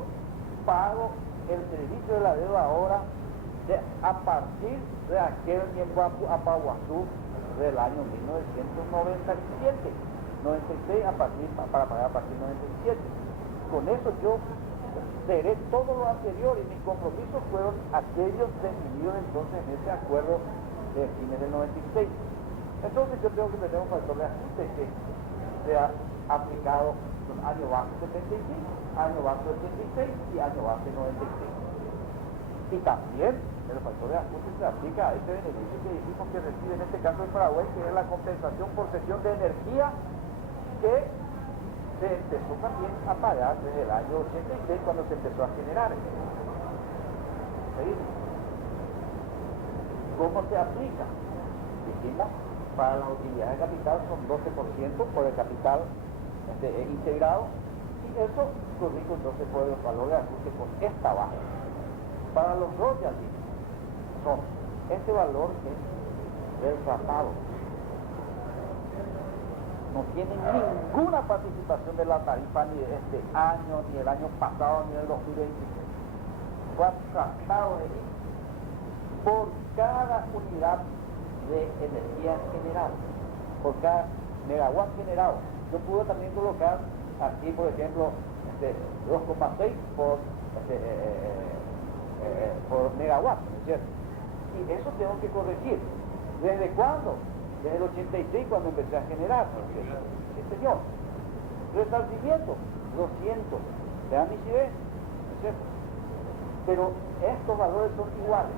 pago el servicio de la deuda ahora a partir de aquel tiempo Apaguazú del año 1997. 96 para pagar a partir de 97. Con eso yo seré todo lo anterior y mis compromisos fueron aquellos definidos entonces en ese acuerdo de fines del 96. Entonces yo tengo que tener un factor de ajuste que sea aplicado en año base 75, año base 86 y año base 96. Y también el factor de ajuste se aplica a ese beneficio que dijimos que recibe en este caso el Paraguay, que es la compensación por cesión de energía que se empezó también a pagar desde el año 86 cuando se empezó a generar. ¿Sí? ¿Cómo se aplica? Dijimos, para la utilidad de capital son 12% por el capital integrado y eso corrijo entonces por el valor de ajuste con esta base. Para los royalties son Este valor es del tratado. No tiene ninguna participación de la tarifa ni de este año, ni el año pasado, ni del 2023. Fue tratado de ir por cada unidad de energía generada, por cada megawatt generado. Yo pude también colocar aquí, por ejemplo, 2,6 por megawatt, ¿no es cierto? Y eso tengo que corregir. ¿Desde cuándo? Desde el 86, cuando empecé a generar, ¿no es cierto? Sí, señor. Resarcimiento, 200. Vean mis ideas, ¿no es cierto? Pero estos valores son iguales.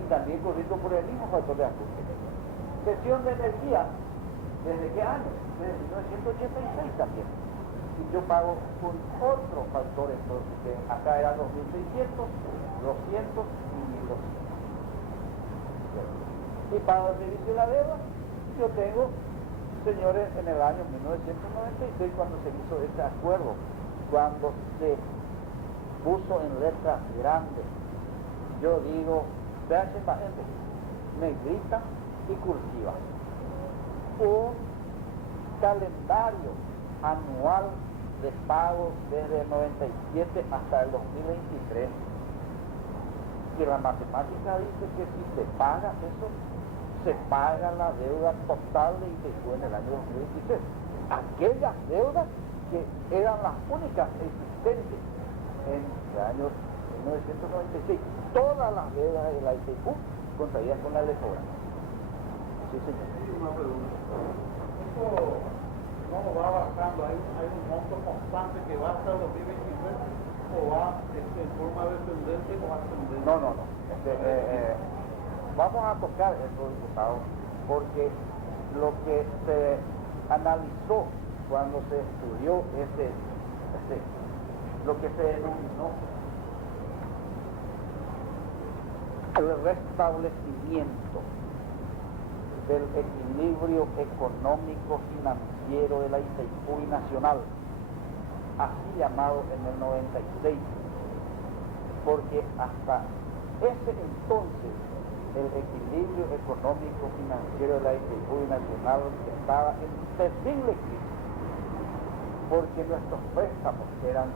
Y también corriendo por el mismo factor de ajuste. Gestión de energía, ¿desde qué año? Desde 1986 también. Y yo pago con otro factor, entonces, que acá eran 2.600, 200 y 1.200. Y pago el servicio de la deuda. Yo tengo, señores, en el año 1996, cuando se hizo este acuerdo, cuando se puso en letras grandes, yo digo, vean esta gente, negrita y cursiva, un calendario anual de pago desde el 97 hasta el 2023, que la matemática dice que si se paga eso, se paga la deuda total de IPQ en el año 2023. Aquellas deudas que eran las únicas existentes en el año 1996, todas las deudas de la IPQ contraídas con la LEFORA. Sí, señor. Una pregunta. Esto no va bajando, hay un monto constante que va hasta el 2023 o va en forma descendente o ascendente. No. Vamos a tocar eso, diputado, porque lo que se analizó cuando se estudió lo que se denominó el restablecimiento del equilibrio económico financiero de la IPQ nacional, así llamado en el 96, porque hasta ese entonces el equilibrio económico financiero de la IPQ nacional estaba en terrible crisis, porque nuestros préstamos eran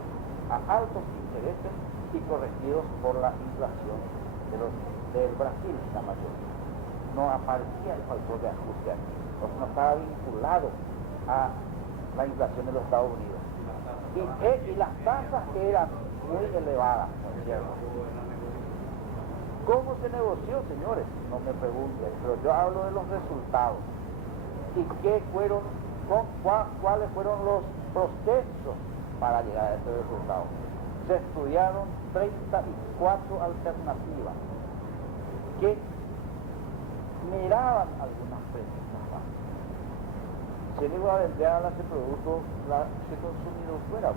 a altos intereses y corregidos por la inflación del Brasil, la mayoría. No aparecía el factor de ajuste aquí, no estaba vinculado a la inflación de los Estados Unidos. Y las tasas eran muy elevadas, ¿no es cierto? ¿Cómo se negoció, señores? No me pregunten, pero yo hablo de los resultados. ¿Y cuáles fueron los procesos para llegar a ese resultado? Se estudiaron 34 alternativas que miraban algunas premisas básicas. Si yo iba a vender a ese producto, se consumido fuera,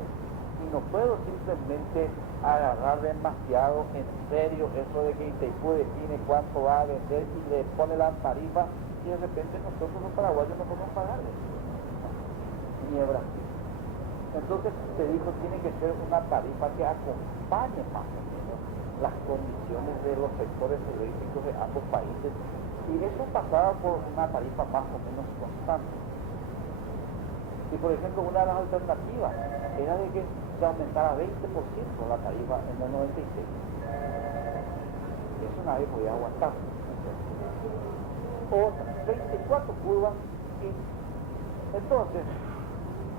y no puedo simplemente agarrar demasiado en serio eso de que IPQ define cuánto va a vender y le pone la tarifa y de repente nosotros los paraguayos no podemos pagarle, ni el Brasil. Entonces se dijo, tiene que ser una tarifa que acompañe más o menos las condiciones de los sectores turísticos de ambos países, y eso pasaba por una tarifa más o menos constante. Y por ejemplo, una de las alternativas era de que se aumentara 20% la tarifa en el 96. Eso nadie podía aguantar. Otra, 24 curvas, y entonces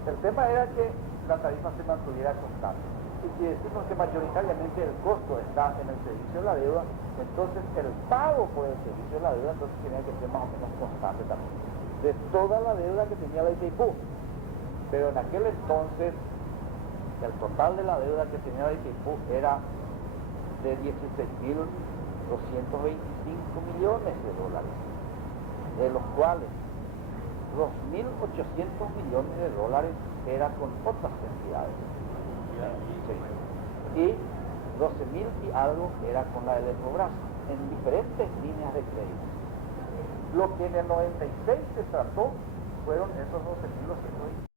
el tema era que la tarifa se mantuviera constante. Y si decimos que mayoritariamente el costo está en el servicio de la deuda, entonces el pago por el servicio de la deuda entonces tenía que ser más o menos constante también, de toda la deuda que tenía la IPQ. Pero en aquel entonces el total de la deuda que tenía la IPQ era de 16.225 millones de dólares, de los cuales 2.800 millones de dólares era con otras entidades. Sí. Y 12.000 y algo era con la Eletrobras, en diferentes líneas de crédito. Lo que en el 96 se trató fueron esos 12.225.